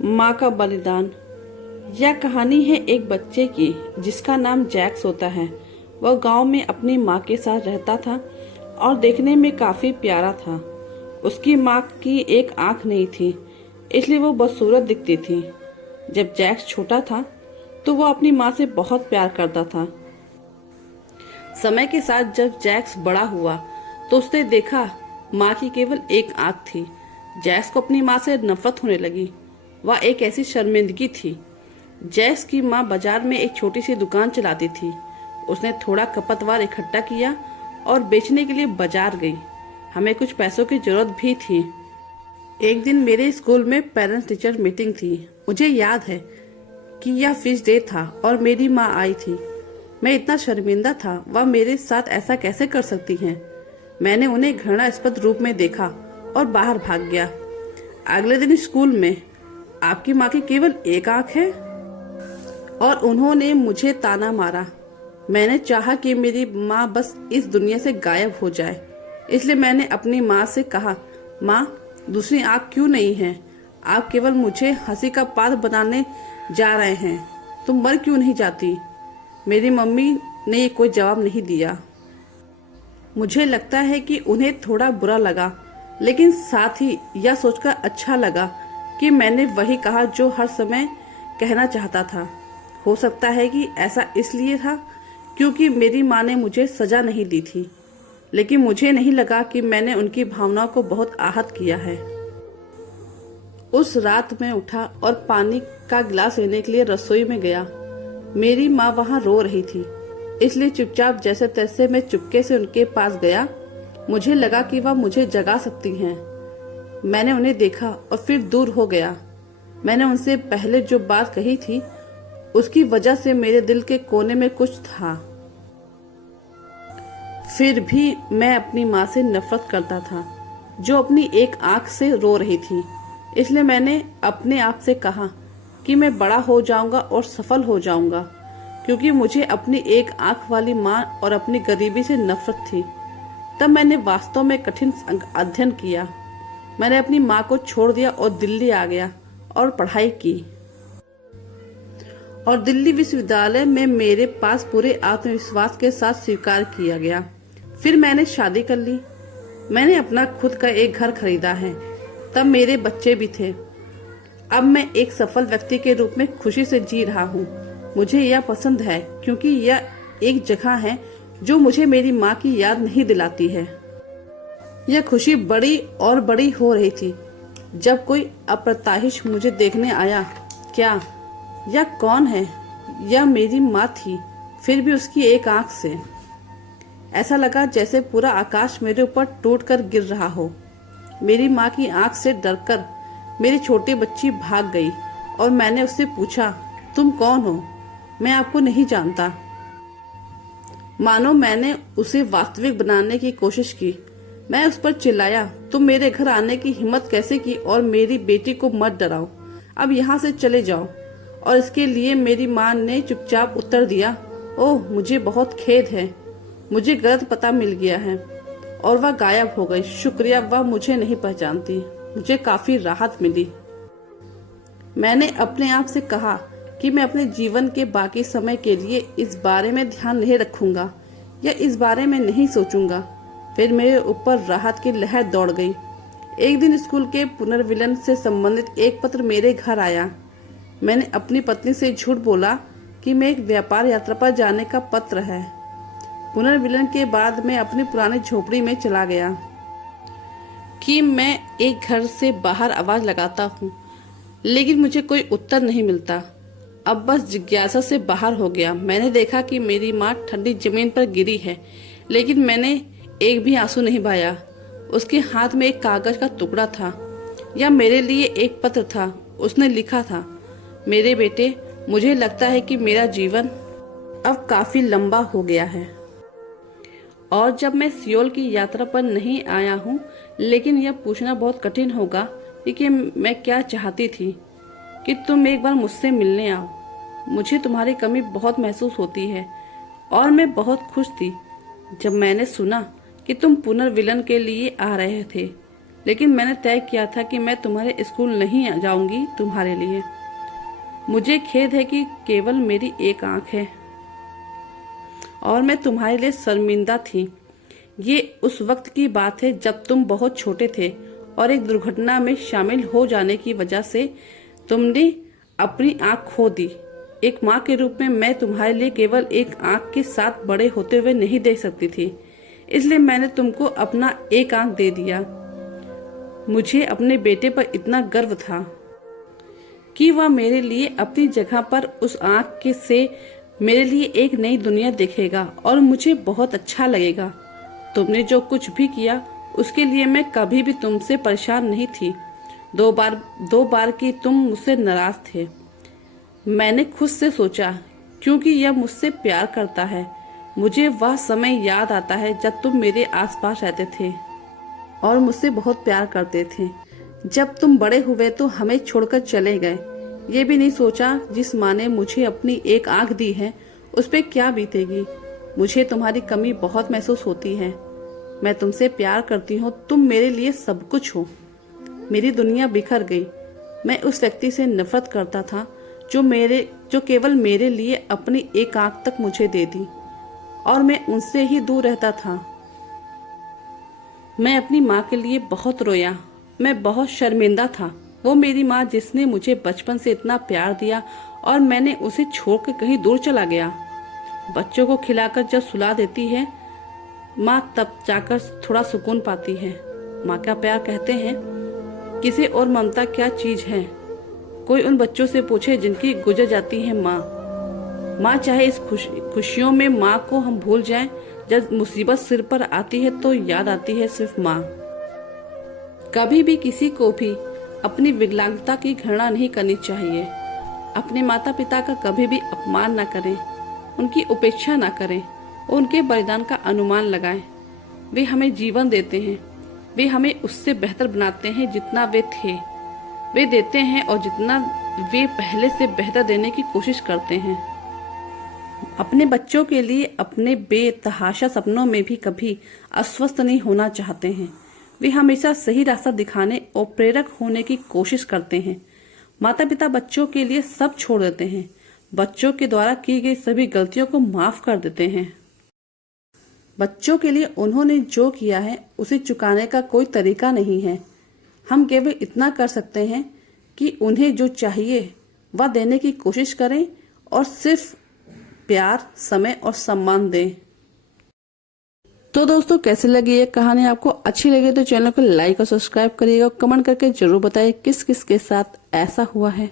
माँ का बलिदान। यह कहानी है एक बच्चे की जिसका नाम जैक्स होता है। वह गांव में अपनी माँ के साथ रहता था और देखने में काफी प्यारा था। उसकी माँ की एक आंख नहीं थी, इसलिए वो बदसूरत दिखती थी। जब जैक्स छोटा था तो वो अपनी माँ से बहुत प्यार करता था। समय के साथ जब जैक्स बड़ा हुआ तो उसने देखा माँ की केवल एक आंख थी। जैक्स को अपनी माँ से नफरत होने लगी। वह एक ऐसी शर्मिंदगी थी। जैक्स की माँ बाजार में एक छोटी सी दुकान चलाती थी। उसने थोड़ा खपतवार इकट्ठा किया और बेचने के लिए बाजार गई। हमें कुछ पैसों की जरूरत भी थी। एक दिन मेरे स्कूल में पेरेंट्स टीचर मीटिंग थी। मुझे याद है कि यह फीस डे था और मेरी माँ आई थी। मैं इतना शर्मिंदा था, वह मेरे साथ ऐसा कैसे कर सकती हैं। मैंने उन्हें घृणास्पद रूप में देखा और बाहर भाग गया। अगले दिन स्कूल में, आपकी माँ की केवल एक आंख है, और उन्होंने मुझे ताना मारा। मैंने चाहा कि मेरी माँ बस इस दुनिया से गायब हो जाए, इसलिए मैंने अपनी माँ से कहा, माँ, दूसरी आंख क्यों नहीं है? आप केवल मुझे हंसी का पात्र बनाने जा रहे हैं। तुम मर क्यों नहीं जाती? मेरी मम्मी ने कोई जवाब नहीं दिया। मुझे लगता है कि उन्हें थोड़ा बुरा लगा, लेकिन साथ ही यह सोचकर अच्छा लगा कि मैंने वही कहा जो हर समय कहना चाहता था। हो सकता है कि ऐसा इसलिए था क्योंकि मेरी माँ ने मुझे सजा नहीं दी थी, लेकिन मुझे नहीं लगा कि मैंने उनकी भावनाओं को बहुत आहत किया है। उस रात मैं उठा और पानी का गिलास लेने के लिए रसोई में गया। मेरी माँ वहाँ रो रही थी, इसलिए चुपचाप जैसे तैसे मैं चुपके से उनके पास गया। मुझे लगा कि वह मुझे जगा सकती हैं। मैंने उन्हें देखा और फिर दूर हो गया। मैंने उनसे पहले जो बात कही थी उसकी वजह से मेरे दिल के कोने में कुछ था। फिर भी मैं अपनी माँ से नफरत करता था, जो अपनी एक आंख से रो रही थी। इसलिए मैंने अपने आप से कहा कि मैं बड़ा हो जाऊंगा और सफल हो जाऊंगा, क्योंकि मुझे अपनी एक आंख वाली माँ और अपनी गरीबी से नफरत थी। तब मैंने वास्तव में कठिन अध्ययन किया। मैंने अपनी माँ को छोड़ दिया और दिल्ली आ गया और पढ़ाई की। और दिल्ली विश्वविद्यालय में मेरे पास पूरे आत्मविश्वास के साथ स्वीकार किया गया। फिर मैंने शादी कर ली। मैंने अपना खुद का एक घर खरीदा है। तब मेरे बच्चे भी थे। अब मैं एक सफल व्यक्ति के रूप में खुशी से जी रहा हूँ। मुझे यह पसंद है क्योंकि यह एक जगह है जो मुझे मेरी माँ की याद नहीं दिलाती है। यह खुशी बड़ी और बड़ी हो रही थी जब कोई अप्रत्याशित मुझे देखने आया। क्या यह कौन है? यह मेरी माँ थी, फिर भी उसकी एक आंख से। ऐसा लगा जैसे पूरा आकाश मेरे ऊपर टूटकर गिर रहा हो। मेरी माँ की आंख से डरकर मेरी छोटी बच्ची भाग गई और मैंने उससे पूछा, तुम कौन हो? मैं आपको नहीं जानता। मानो मैंने उसे वास्तविक बनाने की कोशिश की। मैं उस पर चिल्लाया, तुम मेरे घर आने की हिम्मत कैसे की? और मेरी बेटी को मत डराओ, अब यहाँ से चले जाओ। और इसके लिए मेरी माँ ने चुपचाप उत्तर दिया, ओह, मुझे बहुत खेद है, मुझे गलत पता मिल गया है। और वह गायब हो गई। शुक्रिया, वह मुझे नहीं पहचानती। मुझे काफी राहत मिली। मैंने अपने आप से कहा कि मैं अपने जीवन के बाकी समय के लिए इस बारे में ध्यान नहीं रखूंगा या इस बारे में नहीं सोचूंगा। फिर मेरे ऊपर राहत की लहर दौड़ गई। एक दिन स्कूल के पुनर्विलन से संबंधित एक पत्र मेरे घर आया। मैंने अपनी पत्नी से झूठ बोला कि मैं एक व्यापार यात्रा पर जाने का पत्र है। पुनर्विलन के बाद मैं अपनी पुरानी झोपड़ी में चला गया कि मैं एक घर से बाहर आवाज लगाता हूँ, लेकिन मुझे कोई उत्तर नहीं मिलता। अब बस जिज्ञासा से बाहर हो गया। मैंने देखा कि मेरी माँ ठंडी जमीन पर गिरी है, लेकिन मैंने एक भी आंसू नहीं बहाया। उसके हाथ में एक कागज का टुकड़ा था। यह मेरे लिए एक पत्र था। उसने लिखा था, मेरे बेटे, मुझे लगता है कि मेरा जीवन अब काफी लंबा हो गया है और जब मैं सियोल की यात्रा पर नहीं आया हूँ, लेकिन यह पूछना बहुत कठिन होगा कि मैं क्या चाहती थी कि तुम एक बार मुझसे मिलने आओ। मुझे तुम्हारी कमी बहुत महसूस होती है और मैं बहुत खुश थी जब मैंने सुना कि तुम पुनर्विलन के लिए आ रहे थे। लेकिन मैंने तय किया था कि मैं तुम्हारे स्कूल नहीं जाऊंगी तुम्हारे लिए। मुझे खेद है कि केवल मेरी एक आंख है और मैं तुम्हारे लिए शर्मिंदा थी। ये उस वक्त की बात है जब तुम बहुत छोटे थे और एक दुर्घटना में शामिल हो जाने की वजह से तुमने अपनी आंख खो दी। एक माँ के रूप में मैं तुम्हारे लिए केवल एक आंख के साथ बड़े होते हुए नहीं देख सकती थी, इसलिए मैंने तुमको अपना एक आंख दे दिया। मुझे अपने बेटे पर इतना गर्व था कि वह मेरे लिए अपनी जगह पर उस आंख के से मेरे लिए एक नई दुनिया देखेगा और मुझे बहुत अच्छा लगेगा। तुमने जो कुछ भी किया उसके लिए मैं कभी भी तुमसे परेशान नहीं थी। दो बार की तुम मुझसे नाराज थे। मैंने खुद से सोचा, क्योंकि यह मुझसे प्यार करता है। मुझे वह समय याद आता है जब तुम मेरे आसपास रहते थे और मुझसे बहुत प्यार करते थे। जब तुम बड़े हुए तो हमें छोड़कर चले गए। ये भी नहीं सोचा जिस माँ ने मुझे अपनी एक आंख दी है उस पे क्या बीतेगी। मुझे तुम्हारी कमी बहुत महसूस होती है। मैं तुमसे प्यार करती हूँ, तुम मेरे लिए सब कुछ हो। मेरी दुनिया बिखर गई। मैं उस व्यक्ति से नफरत करता था जो केवल मेरे लिए अपनी एक आंख तक मुझे दे दी और मैं उनसे ही दूर रहता था। मैं अपनी माँ के लिए बहुत रोया। मैं बहुत शर्मिंदा था। वो मेरी माँ जिसने मुझे बचपन से इतना प्यार दिया और मैंने उसे छोड़कर कहीं दूर चला गया। बच्चों को खिलाकर जब सुला देती है माँ, तब जाकर थोड़ा सुकून पाती है। माँ का प्यार कहते हैं किसी और ममता क्या चीज है। कोई उन बच्चों से पूछे जिनकी गुजर जाती है माँ। चाहे इस खुशियों में माँ को हम भूल जाएं, जब मुसीबत सिर पर आती है तो याद आती है सिर्फ माँ। कभी भी किसी को भी अपनी विकलांगता की घृणा नहीं करनी चाहिए। अपने माता पिता का कभी भी अपमान न करें, उनकी उपेक्षा न करें, उनके बलिदान का अनुमान लगाएं। वे हमें जीवन देते हैं। वे हमें उससे बेहतर बनाते हैं जितना वे थे। वे देते हैं और जितना वे पहले से बेहतर देने की कोशिश करते हैं। अपने बच्चों के लिए अपने बेतहाशा सपनों में भी कभी अस्वस्थ नहीं होना चाहते हैं। वे हमेशा सही रास्ता दिखाने और प्रेरक होने की कोशिश करते हैं। माता पिता बच्चों के लिए सब छोड़ देते हैं। बच्चों के द्वारा की गई सभी गलतियों को माफ कर देते हैं। बच्चों के लिए उन्होंने जो किया है उसे चुकाने का कोई तरीका नहीं है। हम केवल इतना कर सकते हैं कि उन्हें जो चाहिए वह देने की कोशिश करें और सिर्फ प्यार, समय और सम्मान दें। तो दोस्तों, कैसे लगी ये कहानी? आपको अच्छी लगे तो चैनल को लाइक और सब्सक्राइब करिएगा। कमेंट करके जरूर बताइए किस किस के साथ ऐसा हुआ है।